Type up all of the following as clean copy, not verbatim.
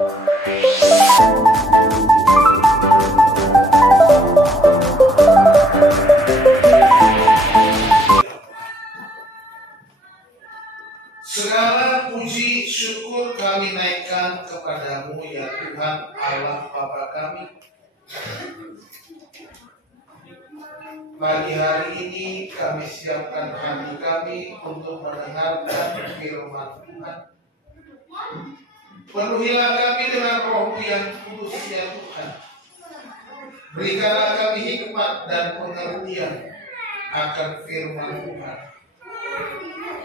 Segala puji syukur kami naikkan kepadamu ya Tuhan Allah Bapa kami. Pagi hari ini kami siapkan hati kami untuk mendengarkan firman Tuhan. Penuhilah kami dengan Roh-Mu yang kudus ya Tuhan. Berikanlah kami hikmat dan pengertian akan firman Tuhan.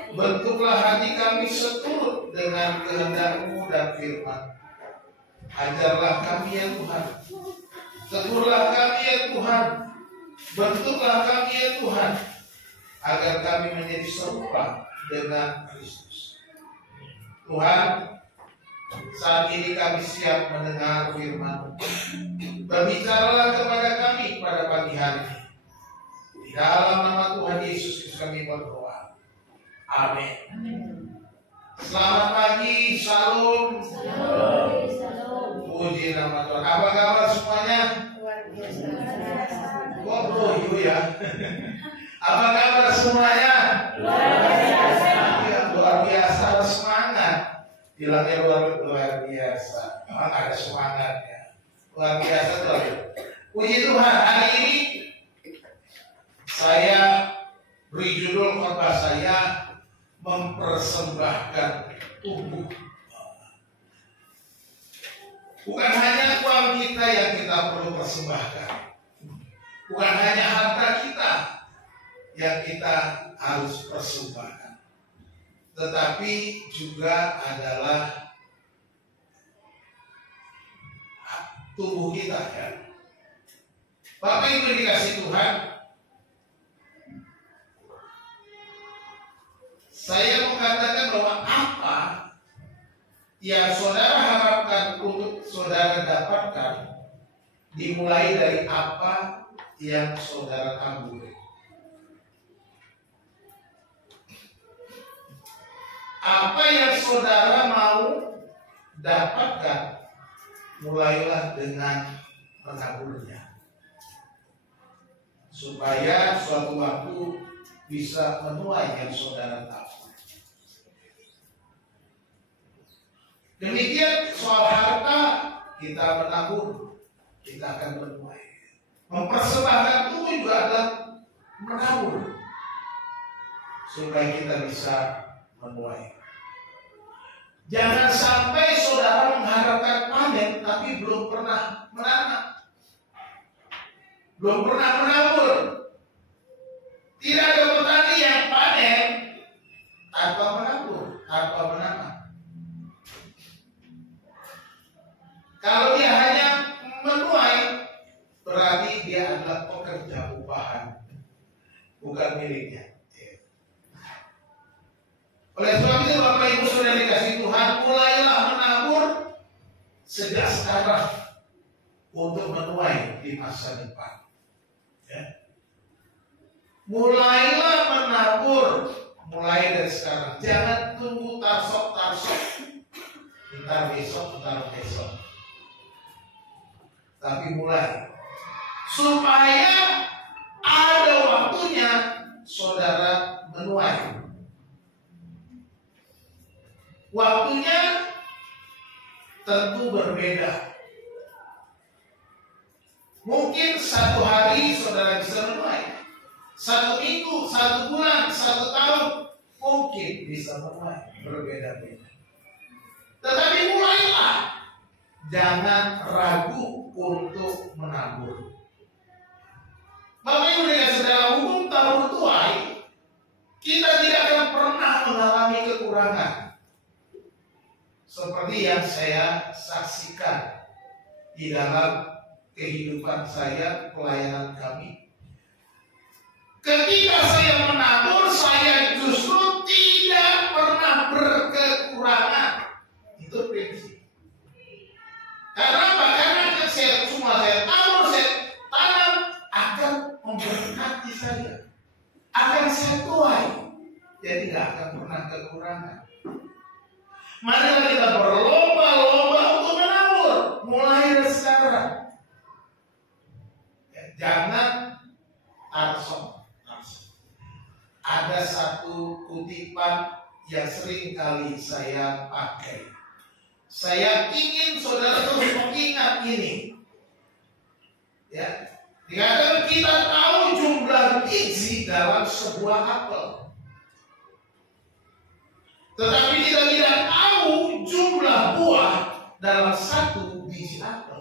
Bentuklah hati kami seturut dengan kehendak-Mu dan firman. Ajarlah kami ya Tuhan. Tegurlah kami ya Tuhan. Bentuklah kami ya Tuhan. Agar kami menjadi serupa dengan Kristus. Tuhan, saat ini kami siap mendengar firman. Berbicaralah kepada kami pada pagi hari ini. Di dalam nama Tuhan Yesus Kristus kami berdoa. Amin. Selamat pagi, shalom. Puji nama Tuhan. Apa kabar semuanya? Oh, ya. Apa kabar semuanya? Luar biasa, semangat. Bilangnya luar biasa. Memang ada semangatnya. Luar biasa tuh. Puji Tuhan, hari ini saya beri judul khotbah saya mempersembahkan tubuh. Bukan hanya uang kita yang kita perlu persembahkan. Bukan hanya harta kita yang kita harus persembahkan. Tetapi juga adalah tubuh kita ya. Bapak Ibu dikasih Tuhan, saya mengatakan bahwa apa yang saudara harapkan untuk saudara dapatkan dimulai dari apa yang saudara tabur. Apa yang saudara mau dapatkan, mulailah dengan menaburnya. Supaya suatu waktu bisa menuai yang saudara tabur. Demikian soal harta, kita menabur, kita akan menuai. Mempersembahkan tubuh juga adalah menabur, supaya kita bisa menuai. Jangan sampai saudara mengharapkan panen, tapi belum pernah menanam, belum pernah menabur. Tidak ada petani yang panen tanpa menabur, tanpa menanam. Kalau dia hanya menuai, berarti dia adalah pekerja upahan, bukan miliknya. Oleh sebab itu Bapak Ibu sudah dikasih Tuhan, mulailah menabur sejak sekarang untuk menuai di masa depan. Ya. Mulailah menabur, mulai dari sekarang. Jangan tunggu tarsok-tarsok. Ntar besok. Tapi mulai. Supaya ada waktunya saudara menuai. Waktunya tentu berbeda. Mungkin satu hari saudara bisa menuai. 1 minggu, 1 bulan, 1 tahun mungkin bisa menuai. Berbeda-beda. Tetapi mulailah. Jangan ragu untuk menabur. Bapak Ibu dengan saudara, hukum tabur tuai, kita tidak akan pernah mengalami kekurangan. Seperti yang saya saksikan di dalam kehidupan saya, pelayanan kami. Ketika saya menabur, saya justru tidak pernah berkekurangan. Itu prinsip. Karena apa? Karena semua saya tabur, saya tanam akan memberkati saya, akan saya tuai. Jadi tidak akan pernah kekurangan. Marilah kita berlomba-lomba untuk menabur. titipan yang sering kali saya pakai. Saya ingin saudara terus mengingat ini. Ya, dikatakan kita tahu jumlah biji dalam sebuah apel, tetapi kita tidak tahu jumlah buah dalam satu biji apel.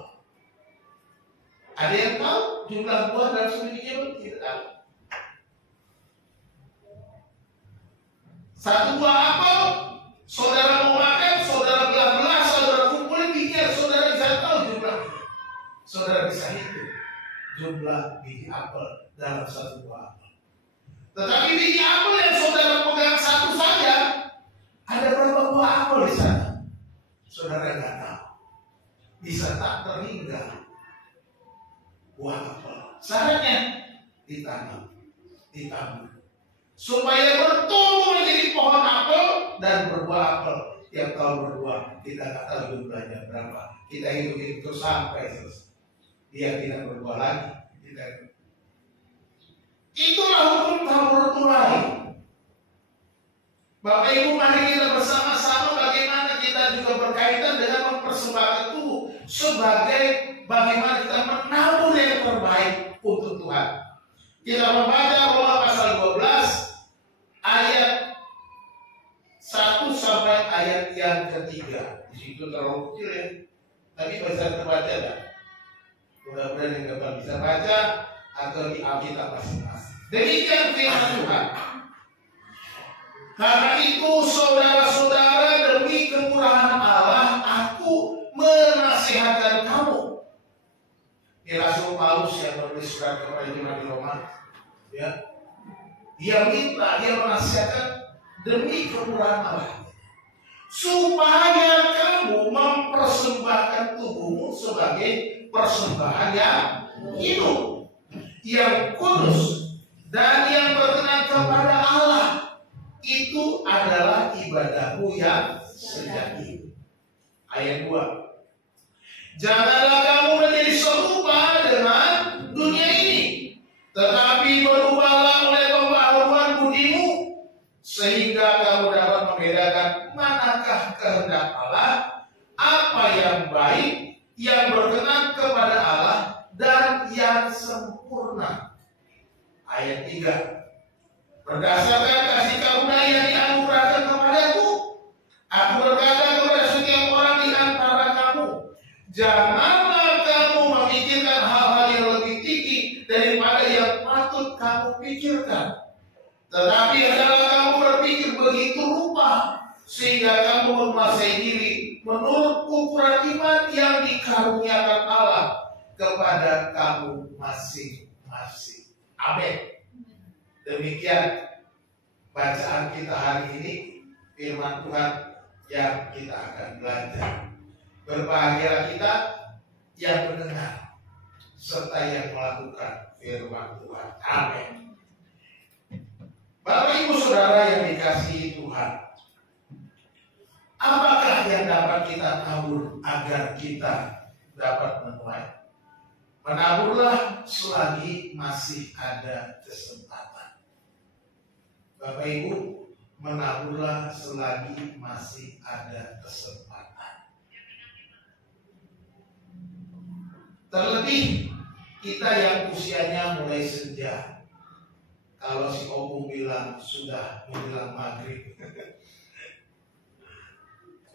Ada yang tahu jumlah buah dalam satu biji apel? Tidak tahu. Satu buah apel, saudara mau makan, saudara belah-belah, saudara kumpulin bijinya, saudara bisa tahu jumlahnya. Saudara bisa hitung jumlah biji apel dalam satu buah apel. Tetapi biji apel yang saudara pegang satu saja, ada berapa buah apel di sana? Saudara nggak tahu. Bisa tak terhingga buah apel. Syaratnya ditanam, ditabur, supaya bertumbuh menjadi pohon apel dan berbuah apel. Tiap tahun berbuah, kita nggak tahu jumlahnya berapa. Kita hitung terus sampai selesai. Dia tidak berbuah lagi. Itulah hukum tabur tuai. Bapak Ibu, mari kita bersama-sama bagaimana kita juga berkaitan dengan mempersembahkan tubuh sebagai bagaimana kita menabur yang terbaik untuk Tuhan. Kita membaca Roma pasal 12 ayat 1 sampai ayat yang ketiga. Di situ terlalu kecil ya, tapi bisa terbaca enggak? Mudah-mudahan yang dapat bisa baca atau di Alkitab masing-masing. Demikian firman Tuhan. Karena itu saudara-saudara, demi kemurahan Allah, aku menasihatkan kamu. Ini Rasul Paulus yang menulis surat kepada jemaat di Roma. Ya, dia menasihatkan demi kemurahan Allah, supaya kamu mempersembahkan tubuhmu sebagai persembahan yang hidup, yang kudus, dan yang berkenan kepada Allah. Itu adalah ibadahmu yang sejati. Ayat 2. Janganlah kamu menjadi serupa dengan dunia ini, tetapi berubahlah oleh pembaharuan budimu, sehingga kamu dapat membedakan manakah kehendak Allah, apa yang baik, yang berkenan kepada Allah, dan yang sempurna. Ayat 3. Berdasarkan kasih karunia yang dianugerahkan kepadaku, aku berkata kepada setiap orang di antara kamu, janganlah kamu memikirkan hal-hal yang lebih tinggi daripada yang patut kamu pikirkan, tetapi adalah kamu berpikir begitu rupa sehingga kamu menguasai diri menurut ukuran iman yang dikaruniakan Allah kepada kamu masing-masing. Amin. Demikian bacaan kita hari ini, firman Tuhan yang kita akan belajar. Berbahagialah kita yang mendengar serta yang melakukan firman Tuhan. Amin. Bapak Ibu Saudara yang dikasihi Tuhan, apakah yang dapat kita tabur agar kita dapat menuai? Menaburlah selagi masih ada kesempatan. Bapak Ibu, menaburlah selagi masih ada kesempatan. Terlebih kita yang usianya mulai senja. Kalau si Opung bilang sudah menjelang maghrib,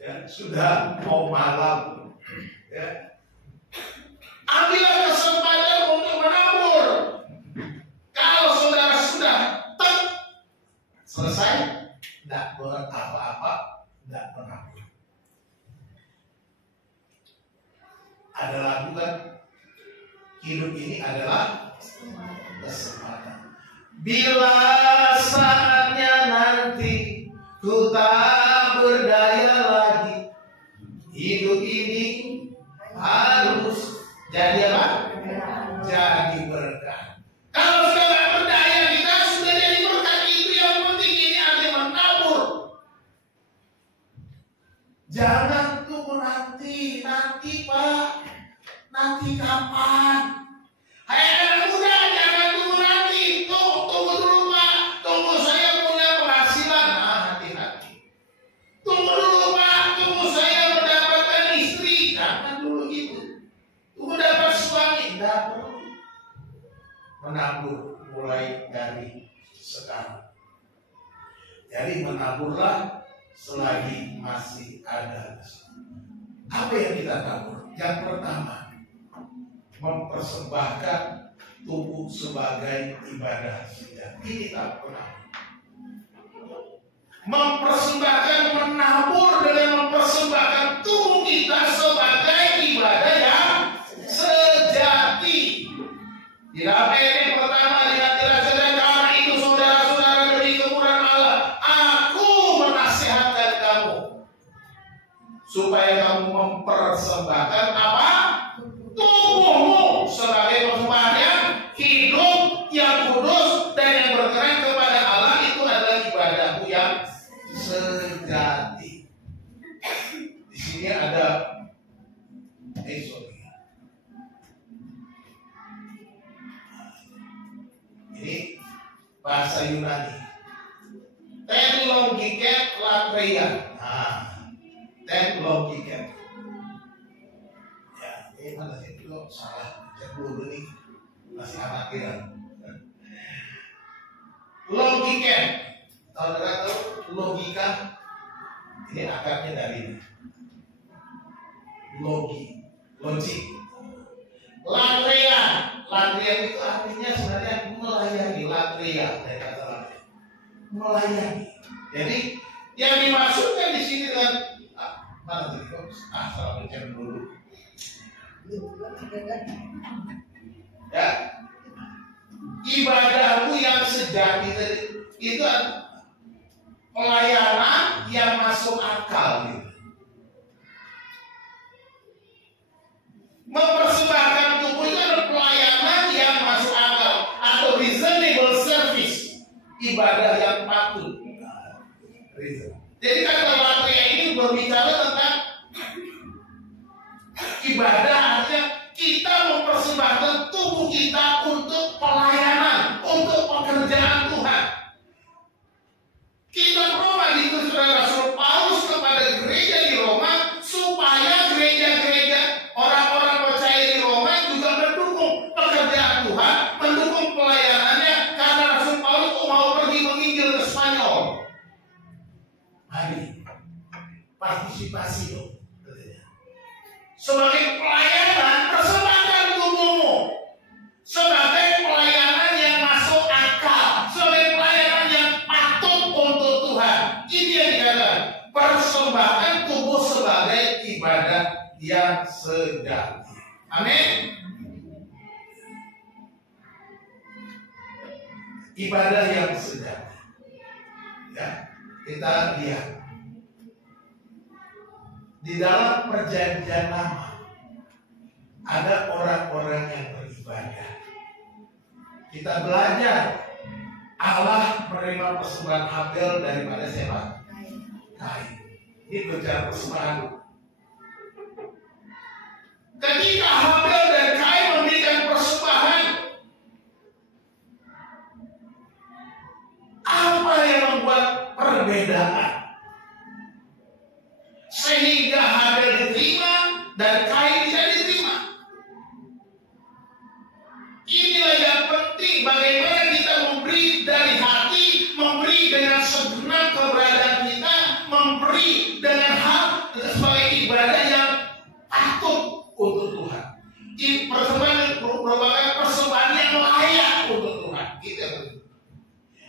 ya, sudah mau malam, ya. Ambillah kesempatan untuk menabur. Kalau saudara sudah selesai, tidak buat apa-apa, tidak menabur. Ada lagu kan, hidup ini adalah kesempatan. Bila saatnya nanti ku tak berdaya lagi, hidup ini harus jadi apa? Jadi berkah. Kalau sudah tidak berdaya, kita sudah jadi berkah. Itu yang penting. Ini ada menabur. Jangan tunggu nanti Pak. Nanti kapan? Hai anak muda, jangan tunggu nanti. Tunggu dulu Pak. Tunggu saya punya penghasilan. Nah, menabur mulai dari sekarang. Jadi menaburlah selagi masih ada. Apa yang kita tabur? Yang pertama, mempersembahkan tubuh sebagai ibadah sejati. Ini tak pernah. Mempersembahkan, menabur dengan mempersembahkan tubuh kita sebagai ibadah yang sejati. Di dalam ayat yang pertama dikatakan, karena itu saudara-saudara demi kemurahan Allah, aku menasihatkan kamu supaya kamu mempersembahkan apa? Tubuhmu sebagai persembahan yang hidup, yang kudus, dan yang berkenan kepada Allah. Itu adalah ibadahmu yang sejati. Di sini ada ini bahasa Yunani. Ten logiket latreia. Ten logiket. Ya, ini mana sih itu salah. Cek dulu nih. Masih anak kita. Logiket. Saudara tahu logika? Ini akarnya dari logik. Latreia. Latreia itu artinya sebenarnya melayani. Latreia dari kata latreia. Melayani. Jadi yang dimaksudkan di sini dengan mana tadi kok? Salah baca dulu. Ya, ibadahmu yang sejati tadi itu pelayanan yang masuk akal. Gitu. Mempersembahkan tubuh itu adalah pelayanan yang masuk akal atau reasonable service, ibadah yang patut. Jadi kata latreia ini berbicara tentang ibadah, artinya kita mempersembahkan tubuh kita untuk pelayanan, untuk pekerjaan Tuhan. Kita Roma ditulis oleh Rasul Paulus kepada gereja di Roma supaya gereja-gereja orang-orang percaya di Roma juga mendukung pekerjaan Tuhan, mendukung pelayanannya, karena Rasul Paulus mau pergi menginjil ke Spanyol. Mari partisipasi dong. Sebagai pelayanan, persembahkan tubuhmu sebagai pelayanan yang masuk akal, sebagai pelayanan yang patut untuk Tuhan. Ini yang dikatakan persembahkan tubuh sebagai ibadah yang sejati. Amin. Ibadah yang sejati. Ya, kita lihat di dalam perjanjian lama ada orang-orang yang beribadah. Kita belajar Allah menerima persembahan Habel daripada siapa? Kain. Ini bicara persembahan. Ketika Habel dan Kain memberikan persembahan, apa yang membuat perbedaan? Sehingga Habel diterima dan Kain tidak diterima. Inilah yang penting, bagaimana kita memberi dari hati, memberi dengan segenap keberadaan kita, memberi dengan hal sebagai ibadah yang patut untuk Tuhan. Ini persembahan merupakan persembahan yang layak untuk Tuhan. Gitu.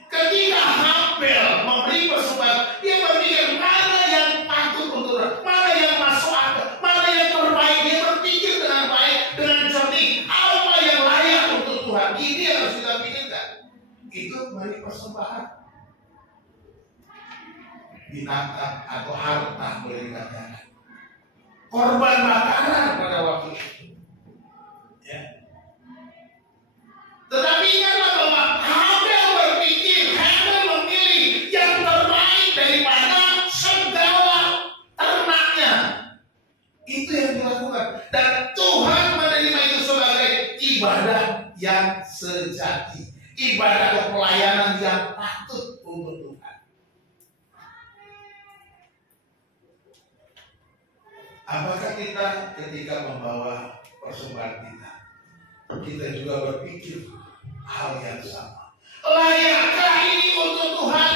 Ketika Habel memberi persembahan, dia berpikir mana yang patut untuk Tuhan, mana yang masuk akal, mana yang terbaik. Dia berpikir dengan baik, dengan jernih, apa yang layak untuk Tuhan. Ini yang harus kita pikirkan. Itu memberi persembahan. Binatang atau harta boleh dikatakan. Korban bakaran pada waktu itu. Ya. Tetapi ingatlah bahwa Habel berpikir, Habel memilih yang terbaik daripada segala ternaknya. Itu yang dilakukan. Dan Tuhan menerima itu sebagai ibadah yang sejati. Ibadah pelayanan yang patut untuk Tuhan. Apakah kita ketika membawa persembahan kita juga berpikir hal yang sama. Layakkah ini untuk Tuhan?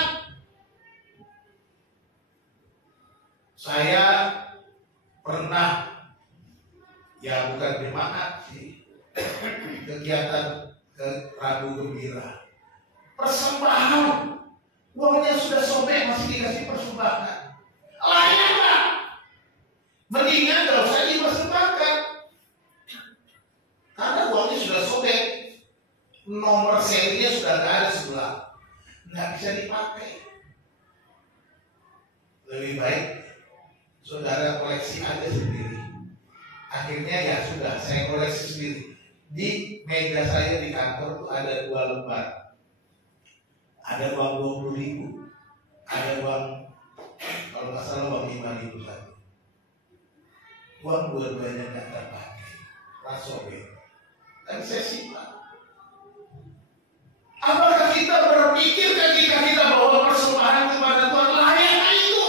Saya pernah, ya bukan jemaat sih, kegiatan ke Rabu Gembira. Persembahan, uangnya sudah sobek masih dikasih persembahan. Layak nggak? Mendingan gak usah dipersembahkan, karena uangnya sudah sobek, nomor serinya sudah nggak ada sebelah, nggak bisa dipakai. Lebih baik saudara koleksi aja sendiri. Akhirnya ya sudah, saya koleksi sendiri. Di meja saya di kantor tuh ada 2 lembar. Ada uang 20.000, ada uang, kalau nggak salah uang 5.000 satu. Uang dua-duanya nggak terpakai, sobek. Dan saya simpan. Apakah kita berpikir ketika kita bawa persembahan kepada Tuhan, layak itu?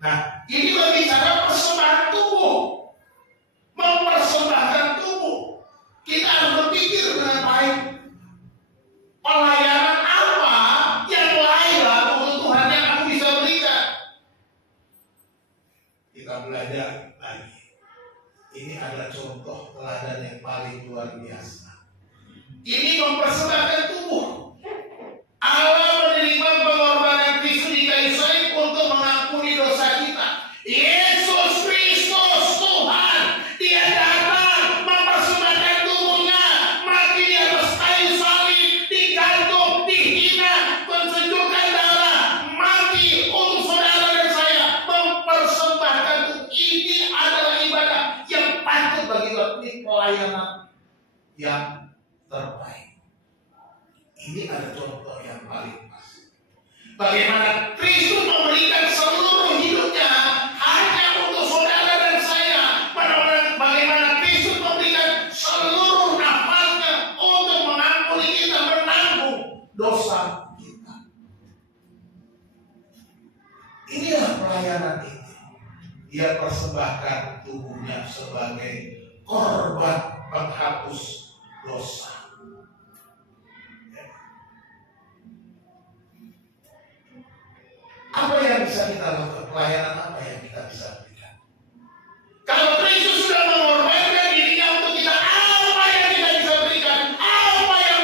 Nah, ini berbicara persembahan tubuh, mempersembahkan tubuh. Kita harus berpikir dengan baik. Pelayanan apa yang lainlah untuk Tuhan yang aku bisa berikan? Kita belajar lagi. Ini adalah contoh teladan yang paling luar biasa. Ini mempersembahkan tubuh. Allah menerima pengorbanan Kristus di kayu salib untuk mengampuni dosa kita. Yesus Kristus Tuhan, Dia datang mempersembahkan tubuhnya, mati di atas kayu salib, digantung, dihina, mencucurkan darah, mati untuk saudara dan saya, mempersembahkan tubuh. Ini adalah ibadah yang patut bagi Tuhan. Ini pelayanan yang terbaik. Ini ada contoh yang paling pas. Bagaimana Kristus memberikan seluruh hidupnya hanya untuk saudara dan saya. Bagaimana Kristus memberikan seluruh nafasnya untuk mengampuni kita, menanggung dosa kita. Inilah pelayanan ini. Dia persembahkan tubuhnya sebagai korban penghapus dosa. Apa yang bisa kita lakukan? Pelayanan apa yang kita bisa berikan? Kalau Kristus sudah mengorbankan dirinya untuk kita, apa yang kita bisa berikan? Apa yang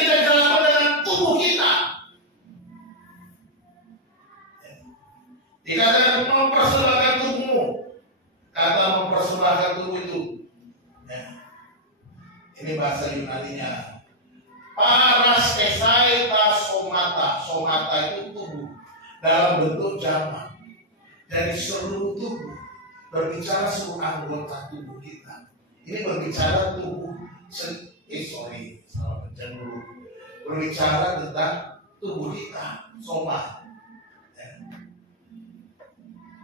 kita bisa lakukan dengan tubuh kita? Dikatakan mempersembahkan tubuhmu. Kata mempersembahkan tubuh itu, ini bahasa Yunaninya, paraskesai somata. Somata itu tubuh dalam bentuk jamak. Dari seluruh tubuh, berbicara seluruh anggota tubuh kita. Ini berbicara tubuh, salah baca dulu. Berbicara tentang tubuh kita, soma.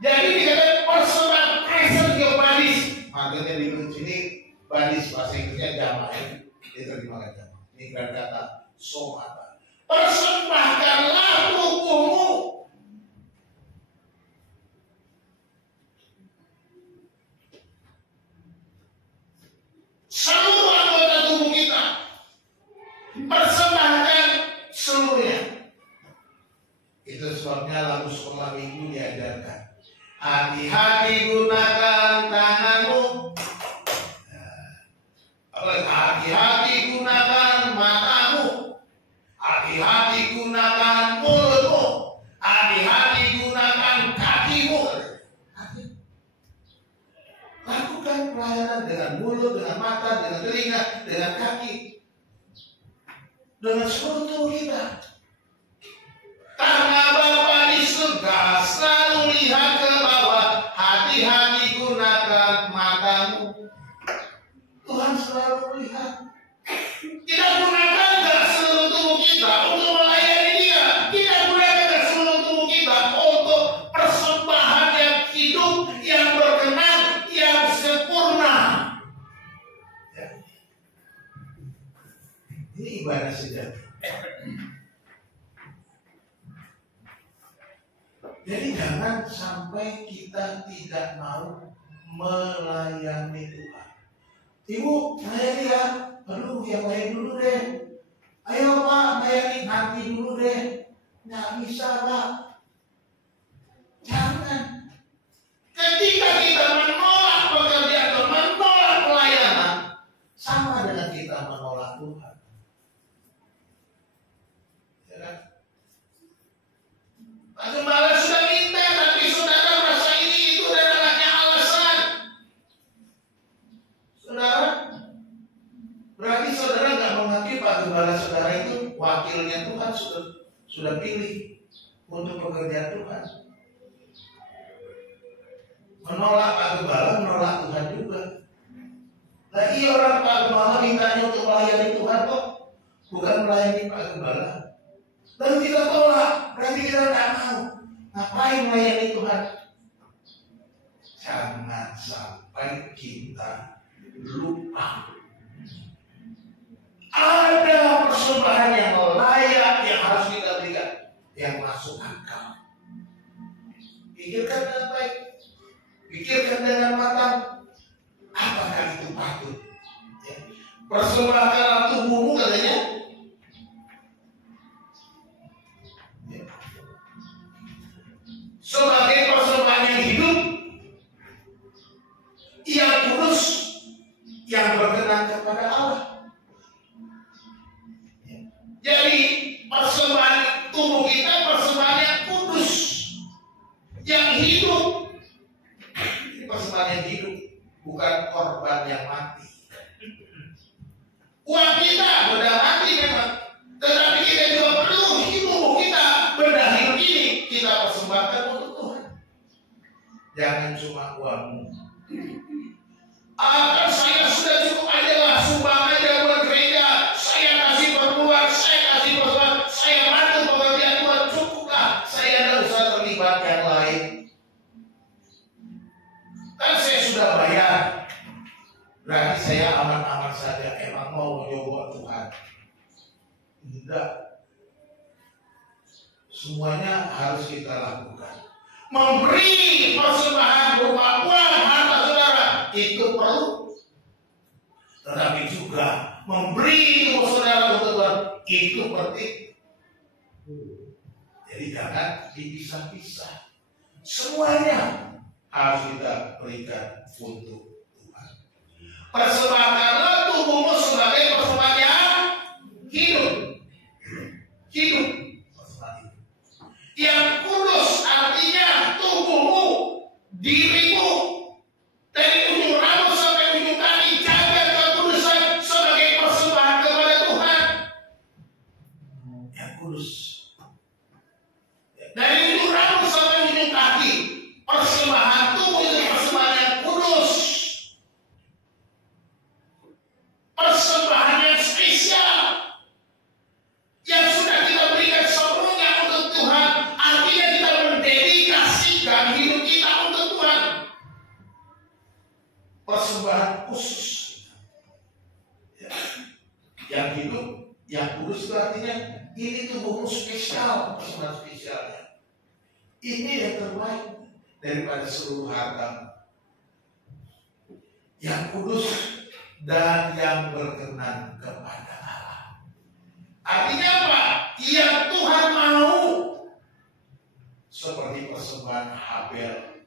Jadi dikatakan persembahan present your bodies. Makanya di sini badis, bahasa Inggrisnya jamak, diterjemahkan jamak. Ini kata somata. Persembahkanlah tubuhmu. Seluruh anggota tubuh kita, persembahkan seluruhnya. Itu sebabnya lagu sekolah minggu diajarkan. Hati-hati gunakan tanganmu. Hati-hati gunakan matamu. Hati-hati gunakan mulutmu. Hati-hati gunakan kakimu. Lakukan pelayanan dengan mulut, dengan mata, dengan telinga, dengan kaki, dengan seluruh tubuh kita. Karena Bapa di surga selalu lihat ke bawah. Hati-hati gunakan matamu. Tuhan selalu melihat. Kita gunakan gak seluruh tubuh kita untuk melayani Dia. Kita gunakan gak seluruh tubuh kita untuk persembahan yang hidup, yang berkenan, yang sempurna. Ya. Ini ibadah sejati. Jadi jangan sampai kita tidak mau melayani Tuhan. Ibu, layani ya. Aduh, yang lain dulu deh. Ayo Pak, layani nanti dulu deh. Nggak bisa Pak. Jangan. Ketika kita menolak pekerjaan atau menolak pelayanan, sama dengan kita menolak Tuhan. Ya kan? Pak Gembala sudah minta, tapi saudara merasa ini itu dan anaknya alasan. Saudara, berarti saudara nggak mengerti Pak Gembala saudara itu wakilnya Tuhan sudah pilih untuk pekerjaan Tuhan. Menolak Pak Gembala, menolak Tuhan juga. Nah iya orang Pak Gembala mintanya untuk melayani Tuhan kok, bukan melayani Pak Gembala. Lalu kita tolak, berarti kita tak mau. Ngapain melayani Tuhan? Jangan sampai kita lupa. Ada persembahan yang layak yang harus kita berikan, yang masuk akal. Pikirkan dengan baik, pikirkan dengan matang, apakah itu patut? Ya. Persembahkanlah tubuhmu katanya. Ya. Sebagai persembahan yang hidup, yang kudus, yang berkenan kepada Allah. Jadi persembahan tubuh kita persembahan yang kudus, yang hidup. Ini persembahan yang hidup, bukan korban yang mati. Uang kita benda mati memang, tetapi kita juga perlu tubuh kita, benda hidup ini kita persembahkan untuk Tuhan. Jangan cuma uangmu. Akan saya sudah cukup adalah sumbangan dan bergereja. Saya kasih perpuluhan, saya kasih persembahan, saya bantu pekerjaan Tuhan, cukuplah. Saya tidak usah terlibat yang lain. Kan saya sudah bayar. Berarti saya aman-aman saja. Emang mau mencoba Tuhan? Tidak. Semuanya harus kita lakukan. Memberi persembahan berupa uang, harta saudara, itu perlu. Tetapi juga memberi tubuh saudara untuk Tuhan, itu penting. Jadi jangan dipisah-pisah. Semuanya harus kita berikan untuk Tuhan. Persembahkanlah tubuhmu sebagai persembahan yang hidup. Hidup. Yang kudus artinya tubuhmu, dirimu, dari ujung rambut sampai ujung kaki, jaga kekudusan sebagai persembahan kepada Tuhan. Yang kudus. Dari ujung rambut sampai ujung kaki, persembahan tubuh itu persembahan yang kudus. Persembahan yang spesial. Yang sudah kita berikan sepenuhnya untuk Tuhan. Artinya kita mendedikasikan hidup kita untuk Tuhan. Persembahan khusus. Ya. Yang hidup, yang kudus itu artinya ini tubuhmu spesial, persembahan spesialnya. Ini yang terbaik daripada seluruh harta. Yang kudus dan yang berkenan kepada Allah. Artinya apa? Yang Tuhan mau. Seperti persembahan Habel,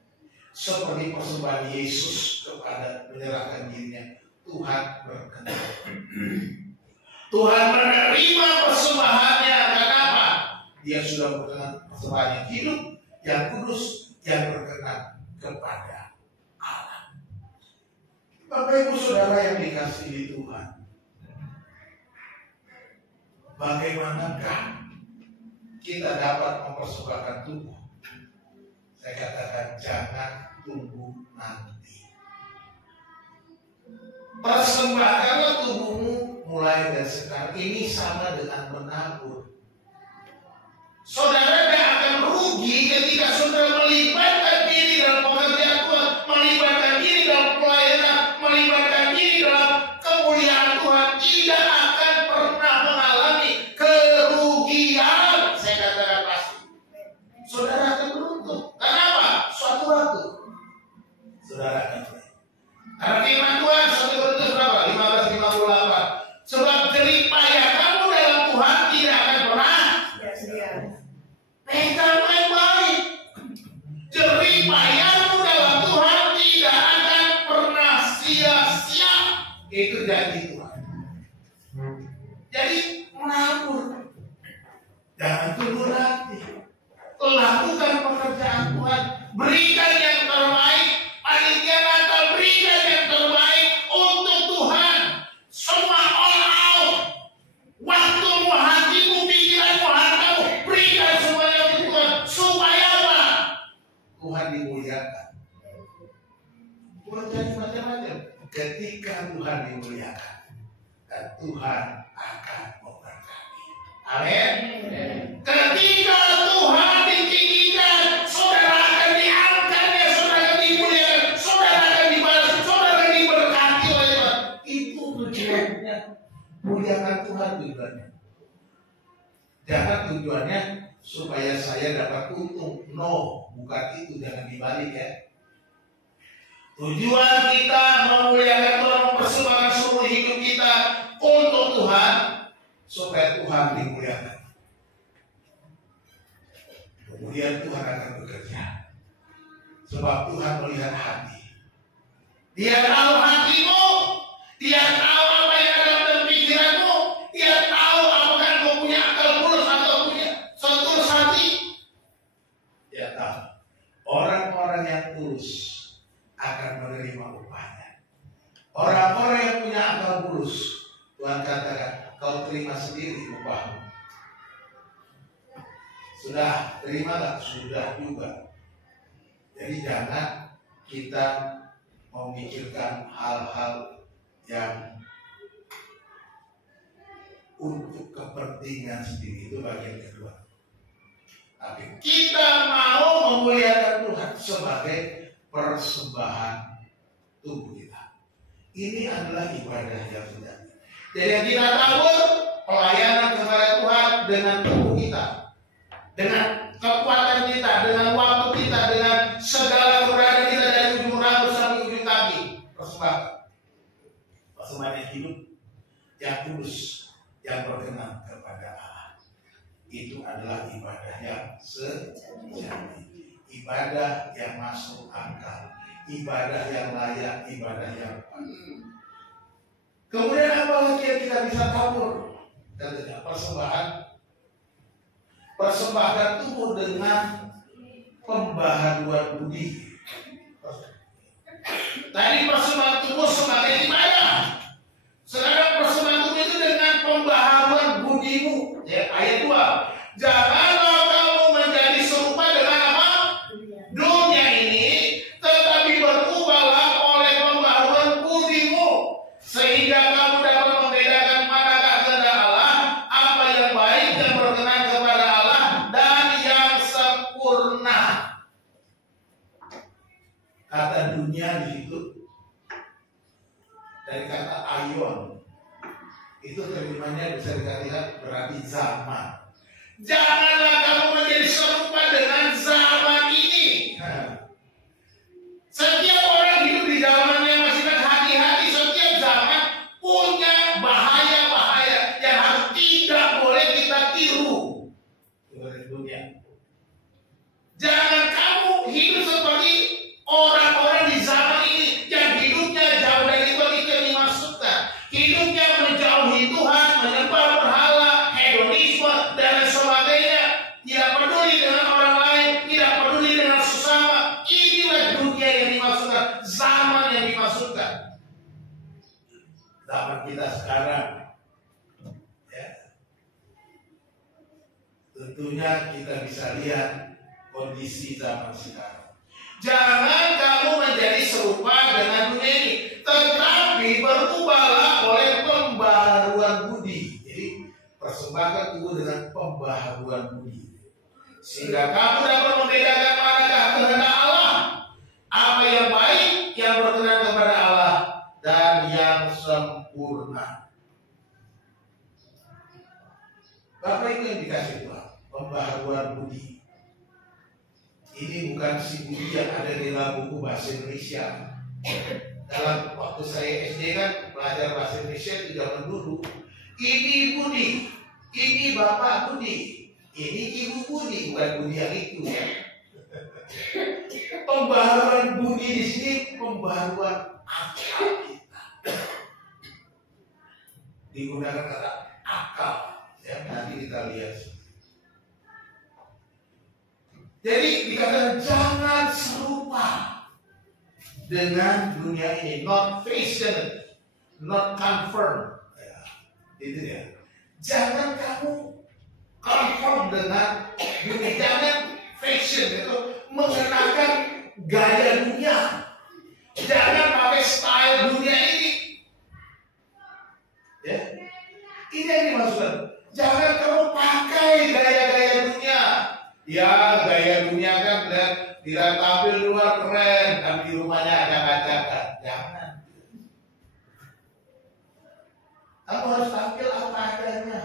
seperti persembahan Yesus kepada menyerahkan dirinya, Tuhan berkenan. Tuhan menerima persembahannya. Kenapa? Dia sudah berkenan persembahan yang hidup, yang kudus, yang berkenan kepada Allah. Bapak Ibu Saudara yang dikasihi di Tuhan, bagaimanakah kita dapat mempersembahkan tubuh? Saya katakan jangan tunggu nanti. Persembahkanlah tubuhmu mulai dari sekarang. Ini sama dengan menabur. Saudara tidak akan rugi ketika saudara melibatkan diri dalam pekerjaan Tuhan, melibatkan diri dalam pelayanan, melibatkan diri dalam kemuliaan Tuhan. Tidak akan pernah mengalami kerugian. Saya katakan pasti. Saudara akan beruntung. Kenapa? Suatu waktu saudara akan beruntung. Karena firman Tuhan 1 Korintus berapa? Itu janji Tuhan. Jadi menabur, jangan tunggu nanti. Lakukan pekerjaan Tuhan, berikan yang terbaik. Panitia Natal berikan yang terbaik untuk Tuhan. Semua all out. Waktumu, hatimu, pikiranmu, hartamu, berikan semuanya untuk Tuhan. Supaya apa? Tuhan dimuliakan. Bukan jadi macam-macam. Ketika Tuhan dimuliakan, dan Tuhan akan memberkati. Amin. Ketika Tuhan ditinggikan, saudara akan diangkatnya, saudara akan dimuliakan, saudara akan dibalas, saudara akan diberkati oleh Tuhan. Itu tujuannya. Muliakan Tuhan tujuannya. Jangan tujuannya supaya saya dapat untung. No, bukan itu. Jangan dibalik ya. Tujuan kita memuliakan Tuhan, mempersembahkan seluruh hidup kita untuk Tuhan, supaya Tuhan dimuliakan. Kemudian Tuhan akan bekerja, sebab Tuhan melihat hati. Dia tahu hatimu, Dia tahu apa yang ada dalam pikiranmu, Dia tahu apakah kau punya akal bulus atau punya tulus hati. Dia tahu orang-orang yang tulus akan menerima upahnya. Orang-orang yang punya akal bulus, Tuhan katakan, kau terima sendiri upahmu. Sudah terima tak? Sudah juga. Jadi jangan kita memikirkan hal-hal yang untuk kepentingan sendiri. Itu bagian kedua. Tapi kita mau memuliakan Tuhan sebagai persembahan tubuh kita. Ini adalah ibadah yang sejati. Jadi yang kita tabur pelayanan kepada Tuhan dengan tubuh kita, dengan kekuatan kita, dengan waktu kita, dengan segala keberadaan kita dari ujung rambut sampai ujung kaki. Persembahan yang hidup, yang kudus, yang berkenan kepada Allah. Itu adalah ibadah yang sejati. Ibadah yang masuk akal, ibadah yang layak, ibadah yang kemudian apa lagi yang kita bisa tabur? Tentunya persembahan tubuh dengan pembaharuan budi. Tadi persembahan tubuh sebagai ibadah. Sekarang persembahan tubuh itu dengan pembaharuan budimu. Ya, ayat 2. Janganlah kamu menjadi serupa dengan apa? Dunia ini, tetapi berubahlah oleh pembaharuan budimu, sehingga kamu dapat membedakan manakah kehendak Allah, apa yang baik, yang berkenan kepada Allah, dan yang sempurna. Kata dunia di situ dari kata aion, itu terjemahnya bisa dikatakan berarti zaman. Janganlah kamu menjadi serupa dengan zaman ini. Setiap orang hidup di zaman yang masih hati-hati. Setiap zaman punya bahaya-bahaya yang harus tidak boleh kita tiru. Jangan kamu hidup seperti orang-orang di zaman ini yang hidupnya jauh dari Tuhan. Itu yang dimaksudkan. Hidupnya menjauhi Tuhan, menyembah berhala, hedonisme, dan sebagainya. Tidak peduli dengan orang lain, tidak peduli dengan sesama. Inilah dunia yang dimaksudkan, zaman yang dimaksudkan. Zaman kita sekarang, ya, tentunya kita bisa lihat kondisi zaman sekarang. Jangan kamu menjadi serupa dengan dunia ini, tetapi berubahlah oleh pembaharuan budi. Jadi persembahkan tubuh dengan pembaharuan budi, sehingga kamu dapat membedakan manakah kehendak Allah, apa yang baik, yang berkenan kepada Allah, dan yang sempurna. Bapak itu yang dikasih Tuhan, pembaharuan budi. Ini bukan si budi yang ada di dalam buku bahasa Indonesia. Dalam waktu saya SD kan belajar bahasa Indonesia di zaman dulu. Ini budi, ini bapak budi, ini ibu budi, bukan budi yang itu ya. Pembaharuan budi di sini pembaharuan akal kita. digunakan kata akal. Ya, nanti kita lihat. Jadi dikatakan jangan serupa dengan dunia ini, not fashion, not conform. Ya, itu ya. Jangan kamu conform dengan dunia, jangan fashion itu mengenakan gaya dunia. Jangan pakai style dunia ini. Ya. Ini yang dimaksudkan. Jangan kamu pakai gaya-gaya dunia. Ya, gaya dunia kan tidak tampil luar keren, tapi di rumahnya ada kaca. Jangan. Kamu harus tampil apa adanya.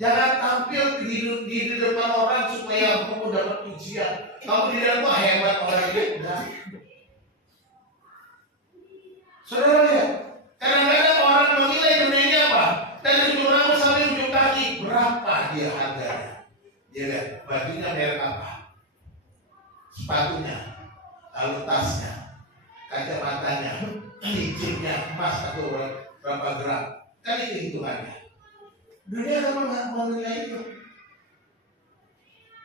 Jangan tampil di depan orang supaya kamu dapat pujian. Kamu di dalam hebat orang itu. Saudara lihat, kadang-kadang orang menilai dunia ini apa? Dari ujung rambut sampai ujung kaki, berapa dia harganya? Dia lihat bajunya merek apa, sepatunya, lalu tasnya, kacamatanya, cincinnya, emas atau berapa gram. Kan itu hitungannya. Dunia kan menilai itu.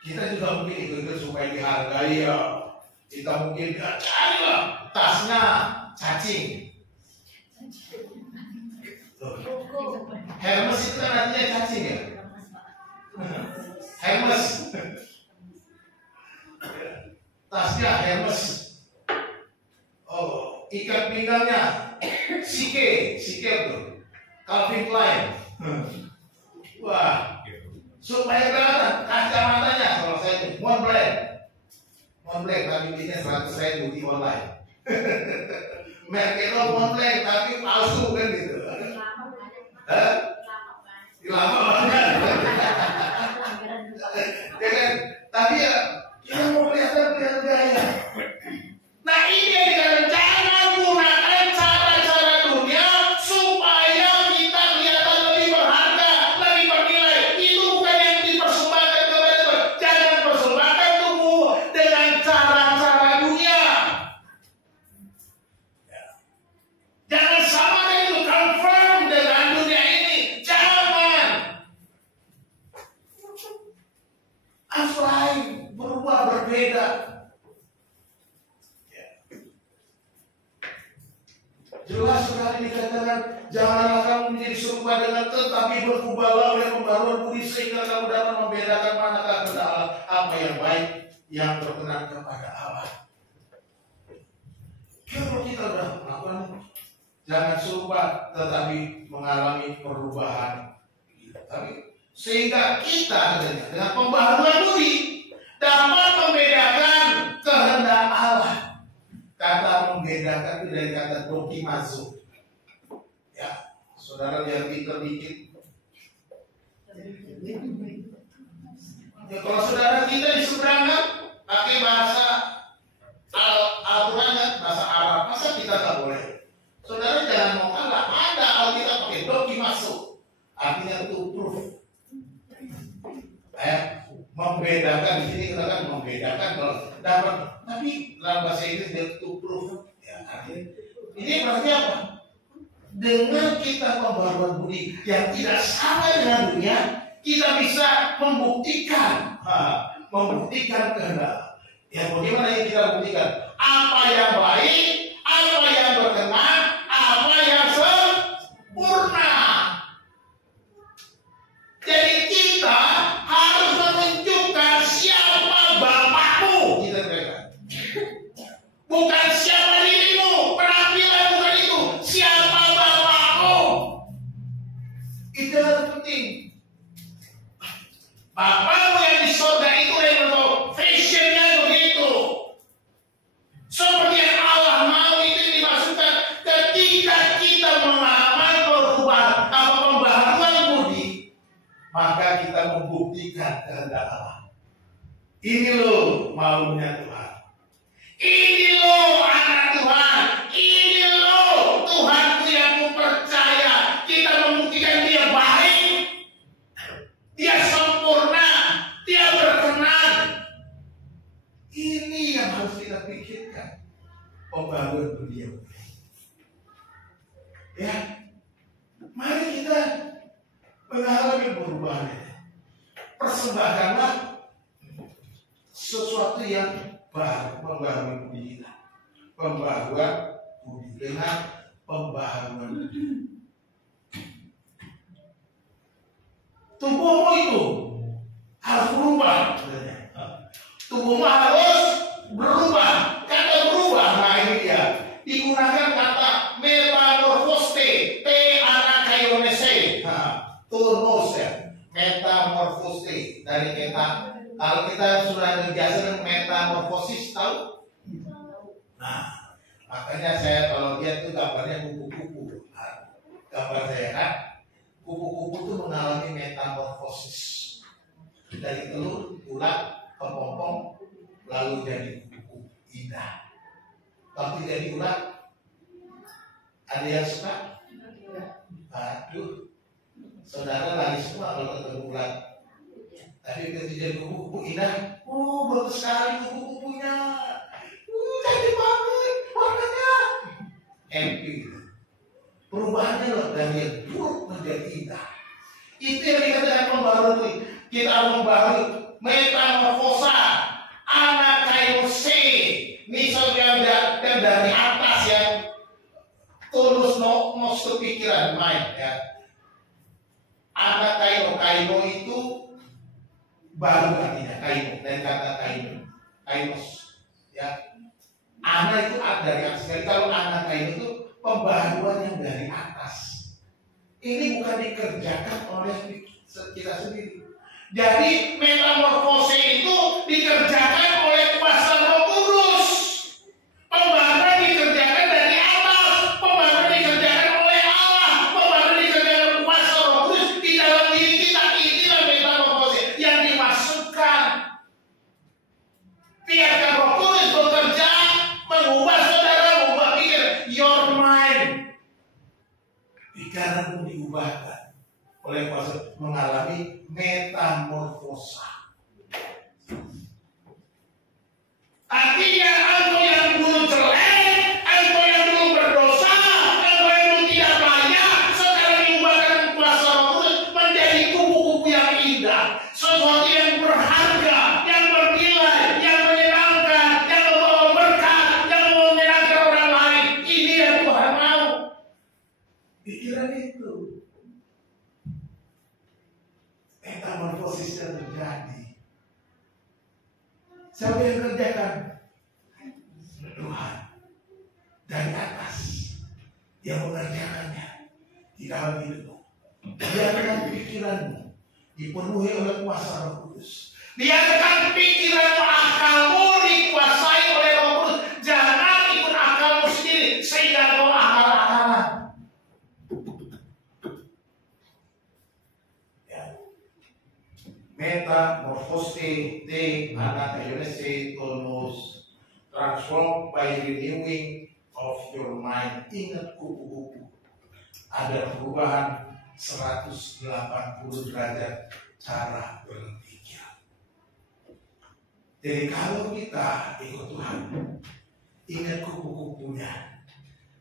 Kita juga mungkin itu supaya dihargai ya. Kita mungkin cari lah tasnya cacing. Hermes itu kan artinya cacing ya. Hermes. Tasnya Hermes. Oh, ikat pinggangnya Sike tuh. Calvin Klein. Wah, supaya kelihatan kacamatanya kalau saya itu Montblanc, tapi belinya 100.000 di online. Merek itu Montblanc tapi palsu kan gitu. Lama banget. Ya kan? Tapi ya kita mau kelihatan gaya. Nah ini yang dikatakan jangan gunakan cara-cara dunia supaya kita kelihatan lebih berharga, lebih bernilai. Itu bukan yang dipersembahkan kepada Tuhan. Jangan persembahkan tubuh dengan cara-cara dunia. Jangan sama itu confirm dengan dunia ini. Jangan. Harus berubah, berbeda. Jelas sekali dikatakan janganlah kamu menjadi serupa dengan tetapi berubahlah oleh pembaruan budi sehingga kamu dapat membedakan manakah kehendak apa yang baik yang berkenan kepada Allah. Kalau kita sudah melakukan jangan serupa tetapi mengalami perubahan. Tapi sehingga kita dengan pembaharuan budi dapat membedakan kehendak Allah. Kata membedakan itu dari kata dokimazo. Ya, saudara yang pintar dikit. Ya, kalau saudara kita di seberangan pakai bahasa Al-Quran, bahasa Arab, masa kita nggak boleh? Saudara jangan mau kalah. Ada Alkitab pakai dokimazo, artinya itu proof. Membedakan di sini kita kan membedakan kalau dapat, tapi dalam bahasa Inggris dia to proof. Ya, ini berarti apa? Dengan kita pembaruan budi yang tidak sama dengan dunia, kita bisa membuktikan kehendak. Ya, bagaimana yang kita buktikan? Apa yang baik, apa yang berkenan, apa yang sempurna. Jadi kita harus menunjukkan siapa Bapakmu, kita katakan. Bukan siapa dirimu, penampilan bukan itu. Siapa Bapakmu? Itu yang penting. Bapakmu yang di surga itu yang tahu fashionnya begitu. Seperti yang Allah mau itu dimasukkan ketika kita mengalami perubahan atau pembaharuan budi, maka kita membuktikan kehendak Allah. Ini loh maunya Tuhan. Ini loh anak Tuhan. Ini loh Tuhanku yang ku percaya. Kita membuktikan dia baik, dia sempurna, dia berkenan. Ini yang harus kita pikirkan. Pembaruan beliau. Ya. Mari kita mengalami perubahan ini. Persembahkanlah sesuatu yang baru, membaharui budi kita. Pembaharuan budi dengan pembaharuan budi. Tubuhmu itu harus berubah. Tubuhmu harus berubah. Kata berubah, nah ini dia. Digunakan kata metamorfose, t-anakaionese. Tonos ya, metamorfose dari kata. Kalau kita sudah dijelasin metamorfosis, tahu? Nah, makanya saya kalau lihat itu gambarnya kupu-kupu. Gambar saya kan, kupu-kupu itu mengalami metamorfosis dari telur, ulat, kepompong, lalu jadi kupu-kupu indah. Waktu jadi ulat, ada yang suka? Aduh, saudara lari semua kalau ketemu ulat. Tapi ketika jadi kupu-kupu indah, bagus sekali kupu-kupunya, cantik banget warnanya, happy. Perubahannya loh dari yang buruk menjadi indah. Itu yang dikatakan pembaharui. Kita harus membaharui metamorfosa, anakaionese. Ini yang dari atas ya, tulus nos kepikiran mind ya. Kaino itu baru artinya kaino, dari kata kainos ya. Anak itu dari atas. Jadi kalau anak kaino itu pembaharuan yang dari atas. Ini bukan dikerjakan oleh kita sendiri. Jadi metamorfose itu dikerjakan oleh kuasa Roh Kudus. Pembaharuan dikerjakan dari atas. Pembaharuan dikerjakan oleh Allah. Pembaharuan dikerjakan oleh kuasa Roh Kudus di dalam diri kita. Inilah metamorfose yang dimasukkan. Biarkan Roh Kudus bekerja mengubah saudara, mengubah pikir. Your mind, pikiranmu diubahkan oleh kuasa, mengalami metamorfosa. Artinya engkau yang dulu jelek, engkau yang dulu berdosa, engkau yang dulu tidak layak, sekarang diubahkan kuasa Roh Kudus menjadi kupu-kupu yang indah, sesuatu yang berharga, yang bernilai, yang menyenangkan, yang membawa berkat, yang menyenangkan orang lain. Ini yang Tuhan mau. Pikiran itu, metamorfosis yang terjadi. Siapa yang kerjakan? Tuhan dari atas yang mengerjakannya di dalam hidupmu. Biarkan pikiranmu dipenuhi oleh kuasa Roh Kudus. Biarkan pikiranmu, akalmu dikuasai oleh Roh Kudus. Jangan ikut akalmu sendiri sehingga kau akal-akalan. Metamorphose, anakaionese, tonos, transform by renewing of your mind. Ingat kupu-kupu, ada perubahan 180 derajat cara berpikir. Jadi kalau kita ikut Tuhan, ingat kupu-kupunya.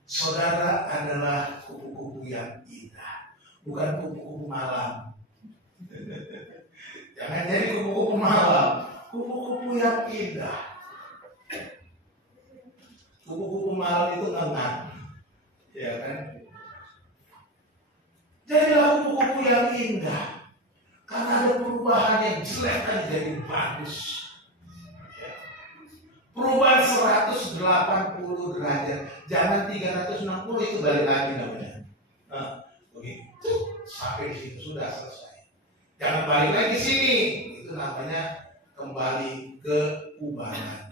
Saudara adalah kupu-kupu yang indah, bukan kupu-kupu malam. Jangan jadi kupu-kupu malam, kupu-kupu yang indah. Kupu-kupu malam itu ngengak, ya kan? Jadilah kupu-kupu yang indah, karena ada perubahan yang jelek kan jadi bagus. Ya. Perubahan 180 derajat, jangan 360 itu balik lagi namanya. Nah, begitu sampai di situ sudah selesai. Jangan balik lagi sini, itu namanya kembali ke ubahan.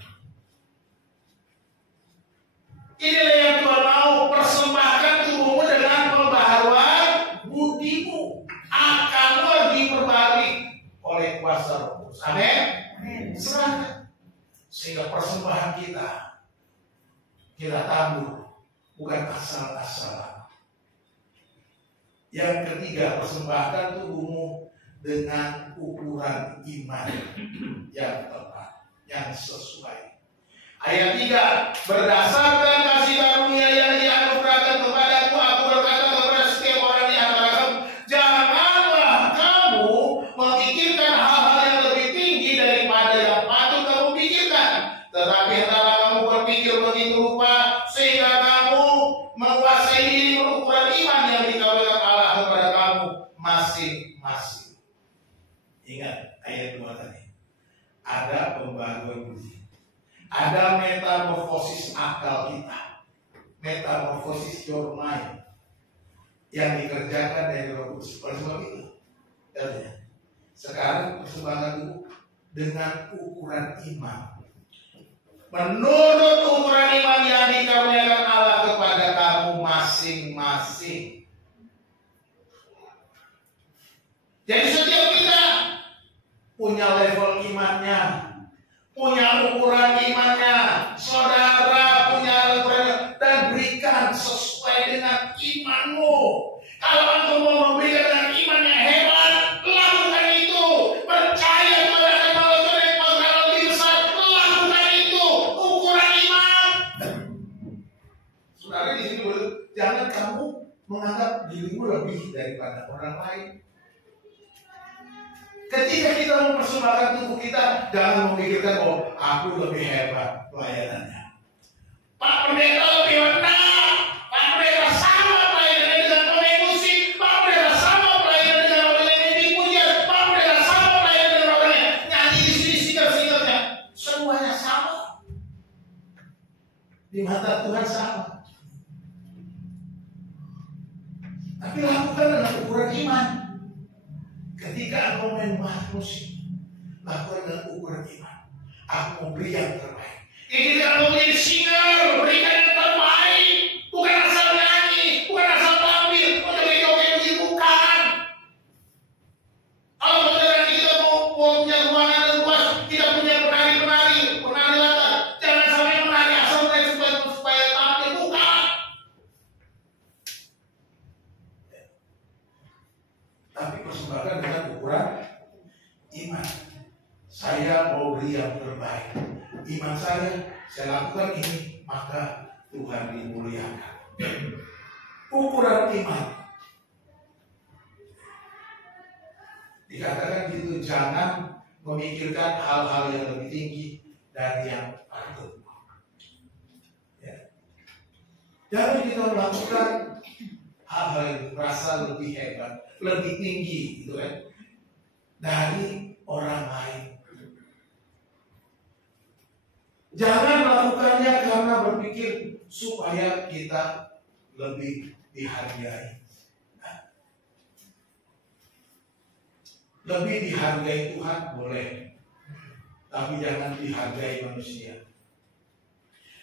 Inilah yang Tuhan mau, persembahkan tubuhmu dengan pembaharuan budimu. Akalmu diperbarui oleh kuasa Roh Kudus. Amin. Serahkan sehingga persembahan kita tabur, bukan asal-asalan. Yang ketiga, persembahkan tubuhmu dengan ukuran iman yang tepat, yang sesuai. Ayat 3, berdasarkan kasih karunia yang dianugerahkan kepadaku, aku berkata kepada setiap orang di sedemikian rupa sehingga kamu menguasai diri ukuran iman yang dikaruniakan Allah kepada kamu masing-masing. Ingat ayat 2 tadi. Ada pembaruan budi. Ada metamorfosis akal kita. Metamorfosis your mind yang dikerjakan dari Roh Kudus. Oleh sebab itu, katanya, sekarang persembahan dulu dengan ukuran iman. Menurut ukuran iman yang dikaruniakan Allah kepada kamu masing-masing. Jadi setiap kita punya level imannya, punya ukuran imannya. Saudara punya ukuran, dan berikan sesuai dengan imanmu. Kalau engkau mau memberikan dengan iman yang hebat, lakukan itu. Percaya kepada kemampuan yang lebih besar, lakukan itu. Ukuran iman. Saudara di sini, jangan kamu menganggap dirimu lebih daripada orang lain. Ketika kita mempersembahkan tubuh kita, jangan memikirkan bahwa aku lebih hebat pelayanannya. Pak Pendeta lebih benar. Pak Pendeta sama pelayanannya dengan pemain musik. Pak Pendeta sama pelayanannya dengan orang yang dipuja. Pak Pendeta sama pelayanannya dengan orang yang nyanyi di sini singer-singernya. Semuanya sama. Di mata Tuhan sama. Tapi lakukan dengan ukuran iman. Ketika engkau main musik, lakukan dengan ukuran iman. Aku mau beri yang terbaik. Ketika engkau menjadi singer, berikan yang terbaik. Bukan asal nyanyi, bukan asal tampil, untuk joget bukan. Kalau saudara kita mau punya ruangan yang luas, kita punya penari latar. Jangan sampai menari asal menari supaya tampil, bukan. Tapi persembahkan dengan ukuran iman. Saya mau beri yang terbaik. Iman saya lakukan ini, maka Tuhan dimuliakan. Ukuran iman. Dikatakan gitu, jangan memikirkan hal-hal yang lebih tinggi dari yang patut. Ya. Jangan kita melakukan hal-hal yang merasa lebih hebat, lebih tinggi, gitu kan, dari orang lain. Jangan melakukannya karena berpikir supaya kita lebih dihargai. Lebih dihargai Tuhan boleh, tapi jangan dihargai manusia.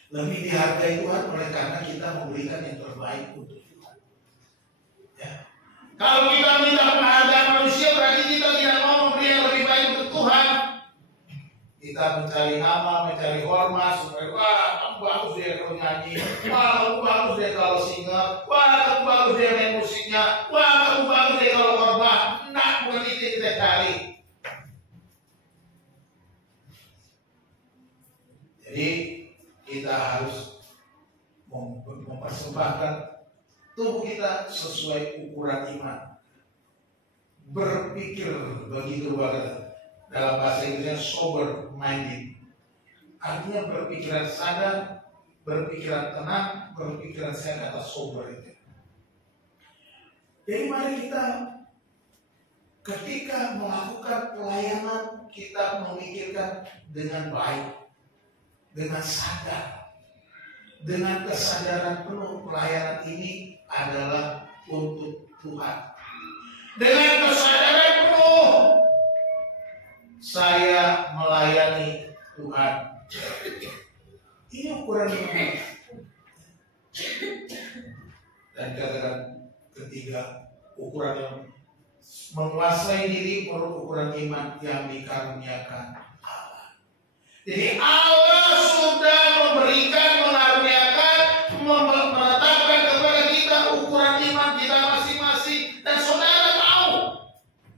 Lebih dihargai Tuhan oleh karena kita memberikan yang terbaik untuk Tuhan. Ya. Kalau kita minta penghargaan manusia, berarti kita tidak mau memberi yang lebih baik untuk Tuhan. Kita mencari nama, mencari hormat, supaya wah, kamu bagus dia kalau nyanyi, wah, kamu bagus dia kalau singer, wah, kamu bagus dia main musiknya, wah, kamu bagus dia kalau khotbah. Nah, bukan itu yang kita cari. Jadi kita harus mempersembahkan tubuh kita sesuai ukuran iman. Berpikir begitu banget. Dalam bahasa Inggrisnya sober minded. Artinya berpikiran sadar, berpikiran tenang, berpikiran sehat atau sober itu. Jadi mari kita ketika melakukan pelayanan, kita memikirkan dengan baik, dengan sadar, dengan kesadaran penuh pelayanan ini adalah untuk Tuhan. Dengan kesadaran penuh, saya melayani Tuhan. Ini ukuran iman. Dan katakan ketiga, ukuran yang menguasai diri menurut ukuran iman yang dikaruniakan Allah. Jadi Allah sudah memberikan, mengaruniakan, menetapkan kepada kita ukuran iman kita masing-masing. Dan saudara tahu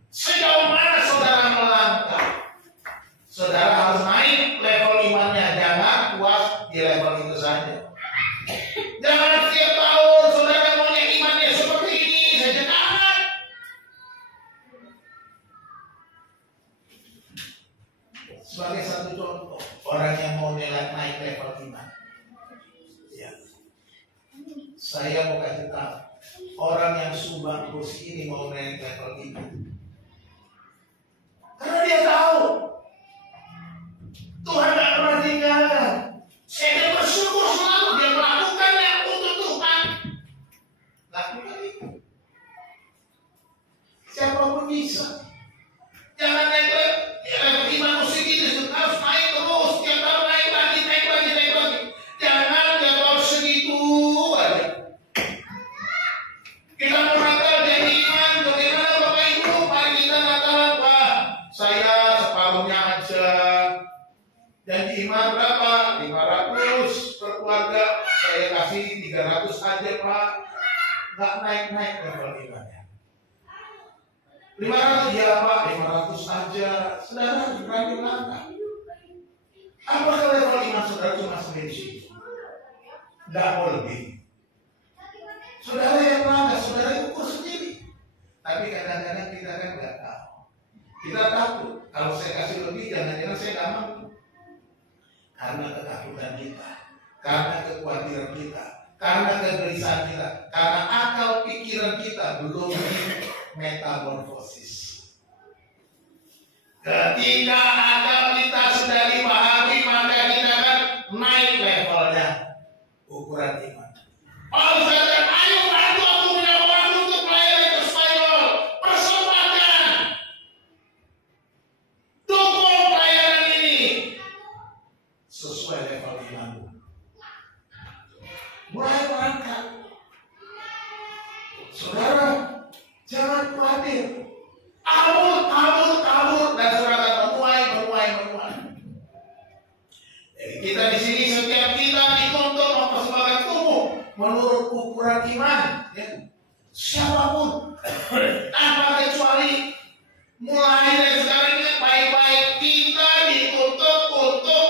sejauh mana saudara melangkah. Saudara harus naik level imannya, jangan puas di level itu saja. Jangan setiap tahun saudara maunya imannya seperti ini saja, jangan. Sebagai satu contoh, orang yang mau naik level iman, Saya mau kasih tahu, orang yang sumbang kursi ini mau naik level ini, karena dia tahu Tuhan tidak pernah tinggalkan. Saya bersyukur selalu dia melakukan yang untuk Tuhan. Lakukan itu. Siapapun bisa. Jangan naik level iman musik ini, harus naik terus. Tiap tahun naik lagi. Jangan tiap tahun segitu aja. Kita mau Natal jadi iman, bagaimana Bapak Ibu? Mari kita Natalan, Pak. Saya separuhnya aja. Janji iman berapa? 500 per keluarga. Saya kasih 300 aja, Pak. Nggak naik-naik level imannya. 500 ya Pak, 500 aja. Saudara berani langkah. Apakah level iman saudara cuma sampai di situ? Nggak mau lebih. Saudara yang langkah, saudara ukur sendiri. Tapi kadang-kadang kita kan nggak tahu. Kita takut. Kalau saya kasih lebih, jangan-jangan saya nggak mampu. Karena ketakutan kita, karena kekhawatiran kita, karena kegelisahan kita, karena akal pikiran kita belum metamorfosis. Ketika akal kita sudah dipahami, maka kita akan naik levelnya ukuran iman. Oh, saudara, ayo bantu aku punya orang untuk pelayanan ke Spanyol. Persembahkan, dukung pelayanan ini sesuai level imanmu. Mulai berangkat. Saudara, jangan khawatir. Kabur, dan saudara menuai. Jadi kita di sini setiap kita dituntut mempersembahkan tubuh menurut ukuran iman. Ya. Siapapun, tanpa kecuali, mulai dari sekarang ini baik-baik kita dituntut untuk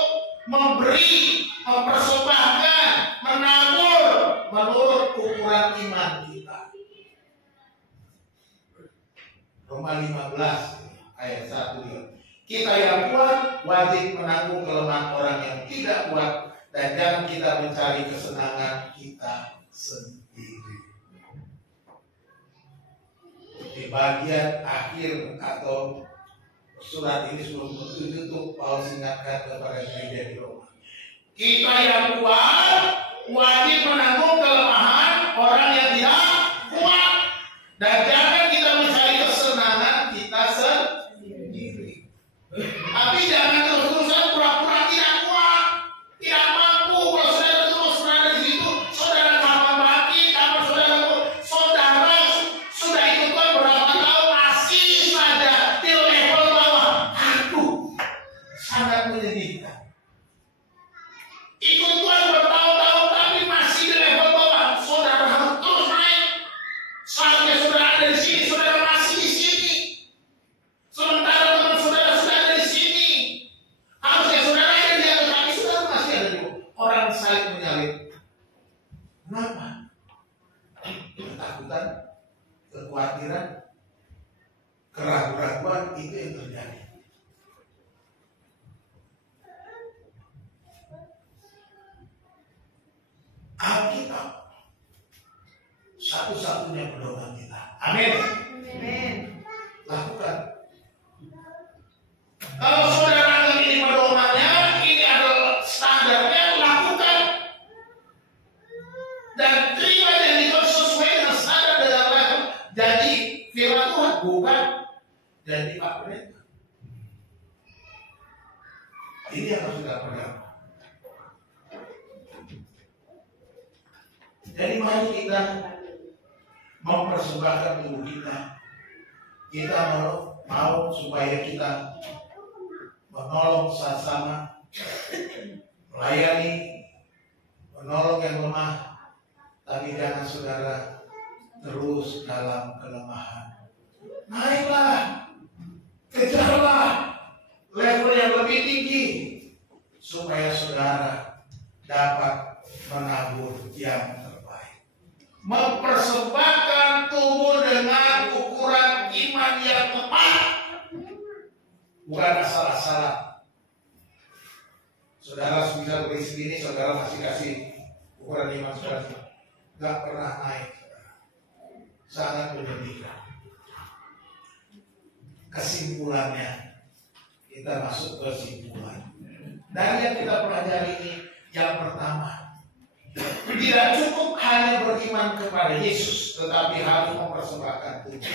memberi, mempersembahkan, menabur menurut ukuran iman kita. Roma 15 ayat 1 dia. Kita yang kuat wajib menanggung kelemahan orang yang tidak kuat, dan jangan kita mencari kesenangan kita sendiri. Di bagian akhir atau surat ini sebelum ditutup, Paulus ingatkan kepada gereja di Roma. Kita yang kuat wajib menanggung kelemahan orang yang tidak kuat, dan jangan kita mencari kesenangan kita sendiri. Tapi jangan terus-terusan pura-pura tidak kuat, tidak mampu. Kalau saudara terus berada di situ, saudara kapan bangkit, kapan saudara sudah ikut Tuhan berapa tahun, masih saja di level bawah. Aduh, sangat menyedihkan. Ikut Tuhan bertahun-tahun tapi masih di level bawah. Saudara harus terus naik. Saatnya saudara ada di sini, saudara masih di sini. Sementara teman saudara sudah ada di sini. Harusnya saudara ada di atas, tapi saudara masih ada di bawah. Orang saling menyalip. Kenapa? Ketakutan, kekhawatiran, keraguan-keraguan itu yang terjadi. Alkitab satu-satunya pedoman kita. Amin. Lakukan. Kalau saudara anggap ini pedomannya, ini adalah standarnya, lakukan. Dan terima dan ikut sesuai dengan standar dan level. Jadi firman Tuhan bukan jadi Pak Pendeta. Ini yang harus kita pegang. Jadi mari kita mempersembahkan tubuh kita. Kita mau supaya kita menolong sesama, melayani, menolong yang lemah. Tapi jangan saudara terus dalam kelemahan. Naiklah, kejarlah level yang lebih tinggi supaya saudara dapat menabur yang mempersembahkan tubuh dengan ukuran iman yang tepat, bukan asal-asalan. Saudara bisa beri segini, saudara masih kasih ukuran iman saudara. nggak pernah naik. Sangat menyedihkan. Kesimpulannya, kita masuk ke kesimpulan. Dari yang kita pelajari ini, yang pertama, tidak cukup hanya beriman kepada Yesus, tetapi harus mempersembahkan tubuh,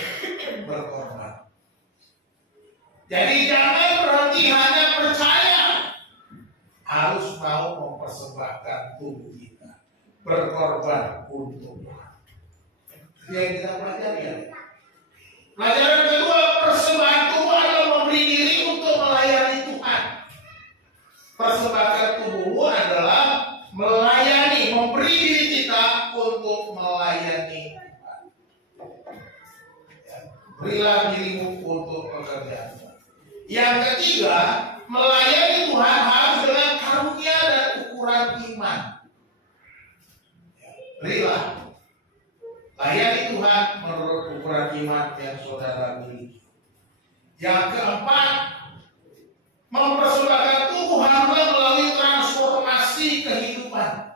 berkorban. Jadi jangan berhenti hanya percaya, harus mau mempersembahkan tubuh kita, berkorban untuk Tuhan. Itu yang kita pelajari ya. Pelajaran kedua, persembahan tubuh adalah memberi diri untuk melayani Tuhan. Persembahkan tubuhmu adalah melayani, memberi diri kita untuk melayani Tuhan. Ya, berilah dirimu untuk pekerjaan Tuhan. Yang ketiga, melayani Tuhan harus dengan karunia dan ukuran iman. Ya, berilah. Layani Tuhan menurut ukuran iman yang saudara miliki. Yang keempat, mempersembahkan tubuh haruslah melalui transformasi kehidupan,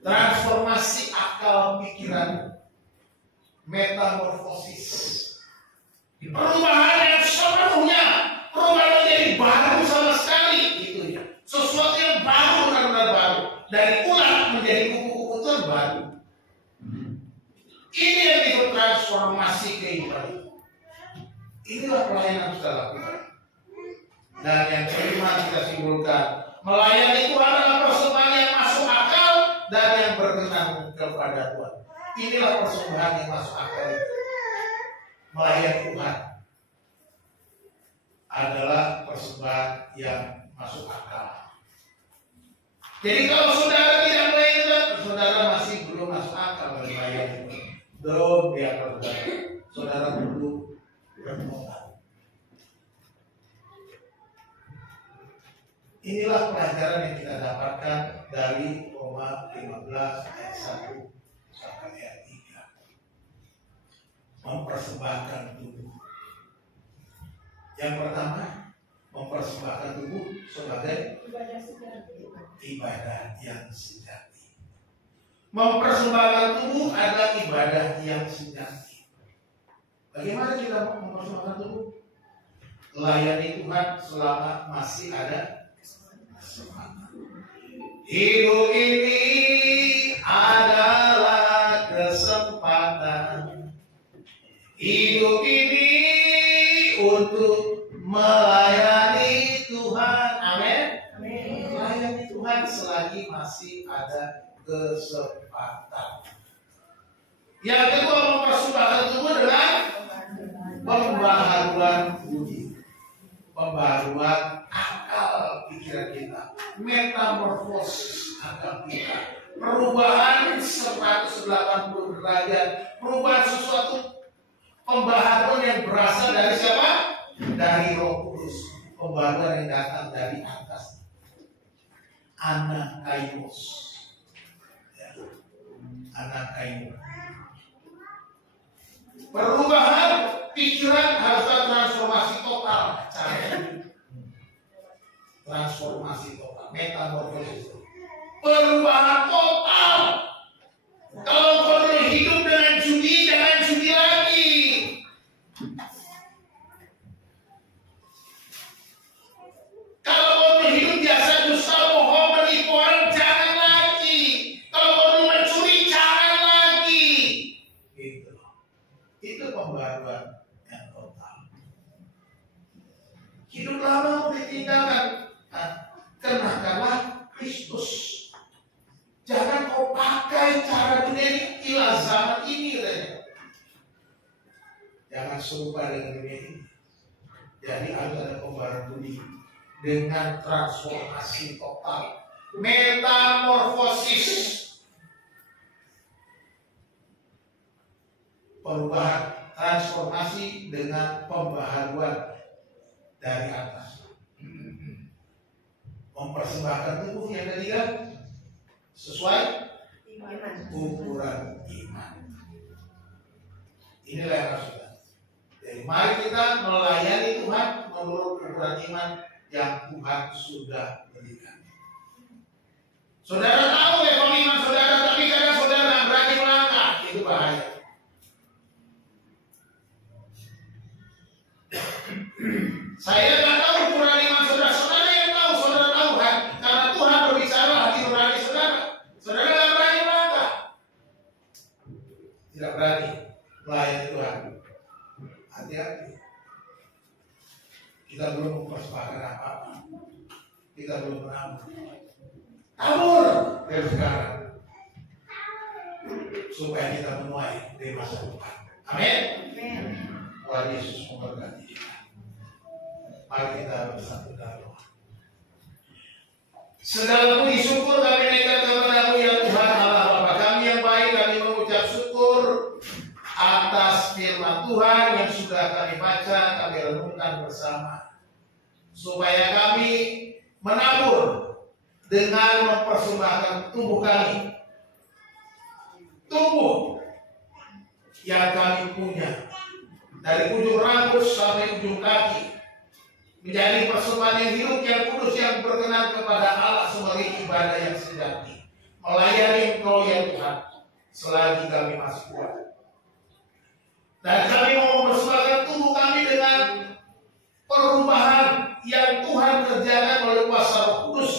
transformasi akal pikiran, metamorfosis, perubahan yang sepenuhnya, perubahan menjadi baru sama sekali, gitu ya. Sesuatu yang baru, benar-benar baru, dari ulat menjadi kupu-kupu terbaru. Ini yang disebut transformasi kehidupan. Inilah pelayanan kita lakukan. Dan yang kelima kita simpulkan, melayani Tuhan adalah persembahan yang masuk akal dan yang berkenan kepada Tuhan. Inilah persembahan yang masuk akal. Melayani Tuhan adalah persembahan yang masuk akal. Jadi kalau saudara tidak melayani Tuhan, saudara masih belum masuk akal melayani Tuhan. Belum dia saudara. Saudara perlu bertobat. Inilah pelajaran yang kita dapatkan dari Roma 15 ayat 1 sampai ayat 3. Mempersembahkan tubuh. Yang pertama, mempersembahkan tubuh sebagai ibadah yang sejati. Mempersembahkan tubuh adalah ibadah yang sejati. Bagaimana kita mempersembahkan tubuh? Layani Tuhan selama masih ada kesempatan. Hidup ini adalah kesempatan. Hidup ini untuk melayani Tuhan. Amin. Melayani Tuhan selagi masih ada kesempatan. Yang kedua, mempersembahkan tubuh dengan pembaharuan budi, pembaharuan akal pikiran kita, metamorfosis akal kita, perubahan 180 derajat, perubahan sesuatu, pembaharuan yang berasal dari siapa? Dari Roh Kudus, pembaharuan yang datang dari atas. Anakaios, ya. Anakaios. Perubahan pikiran haruslah transformasi total, transformasi total, metamorfosis, perubahan total. Kalau kau hidup dengan judi, jangan judi lagi. Kalau kau hidup biasa dusta, bohong, menipu orang, jangan lagi. Kalau kau mencuri, jangan lagi. Itu pembaruan yang total. Hidup lama ditinggalkan, kenakanlah Kristus. Jangan kau pakai cara dunia ini, ilah zaman ini. Jangan serupa dengan dunia ini. Jadi harus ada pembaruan budi dengan transformasi total, metamorfosis, perubahan, transformasi dengan pembaharuan dari atas. Mempersembahkan tubuh yang ketiga sesuai ukuran iman. Inilah yang harus kita. Jadi mari kita melayani Tuhan menurut ukuran iman yang Tuhan sudah berikan. Saudara tahu level iman saudara, tapi kadang saudara tidak berani melayani Tuhan. Hati-hati. Kita belum mempersembahkan apa-apa. Kita belum menabur. Tabur dari sekarang. Supaya kita menuai dari masa depan. Amin. Tuhan Yesus memberkati kita. Mari kita bersatu dalam doa. Segala puji syukur kami naikkan kepada-Mu ya Tuhan Allah Bapa kami yang baik. Kami mengucap syukur atas firman Tuhan yang sudah kami baca, kami renungkan bersama. Supaya kami menabur dengan mempersembahkan tubuh kami. Tubuh yang kami punya. Dari ujung rambut sampai ujung kaki. Menjadi persembahan yang hidup, yang kudus, yang berkenan kepada Allah sebagai ibadah yang sejati. Melayani Engkau ya Tuhan, selagi kami masih kuat. Dan kami mau mempersembahkan tubuh kami dengan perubahan yang Tuhan kerjakan oleh kuasa Roh Kudus.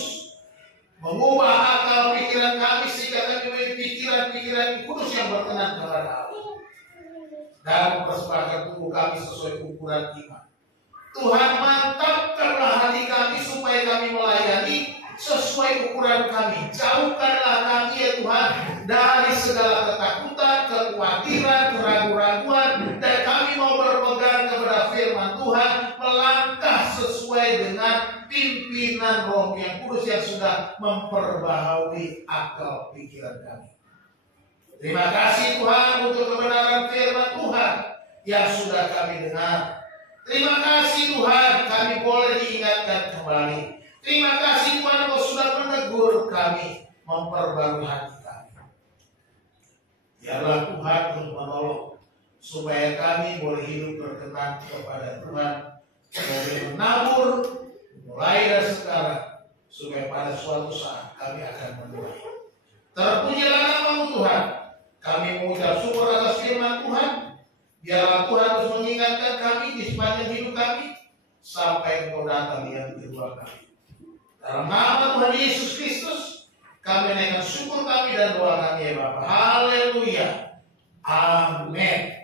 Mengubah akal pikiran kami sehingga kami memiliki pikiran-pikiran kudus yang berkenan kepada Allah. Dan mempersembahkan tubuh kami sesuai ukuran iman. Tuhan, mantapkanlah hati kami supaya kami melayani sesuai ukuran kami. Jauhkanlah kami ya Tuhan dari segala ketakutan, kekhawatiran, keraguan-raguan, dan kami mau berpegang kepada firman Tuhan, melangkah sesuai dengan pimpinan Roh yang Kudus yang sudah memperbaharui akal pikiran kami. Terima kasih Tuhan untuk kebenaran firman Tuhan yang sudah kami dengar. Terima kasih Tuhan, kami boleh diingatkan kembali. Terima kasih Tuhan, Kau sudah menegur kami, memperbarui hati kami. Biarlah Tuhan untuk menolong, supaya kami boleh hidup berkenan kepada Tuhan, boleh menabur, mulai dari sekarang, supaya pada suatu saat kami akan menuai. Terpujilah nama-Mu Tuhan, kami mengucap syukur atas firman Tuhan. Biarlah Tuhan terus mengingatkan kami di sepanjang hidup kami sampai Engkau datang yang kedua kali. Dalam nama Tuhan Yesus Kristus kami naikkan syukur kami dan doa kami ya Bapa. Haleluya. Amin.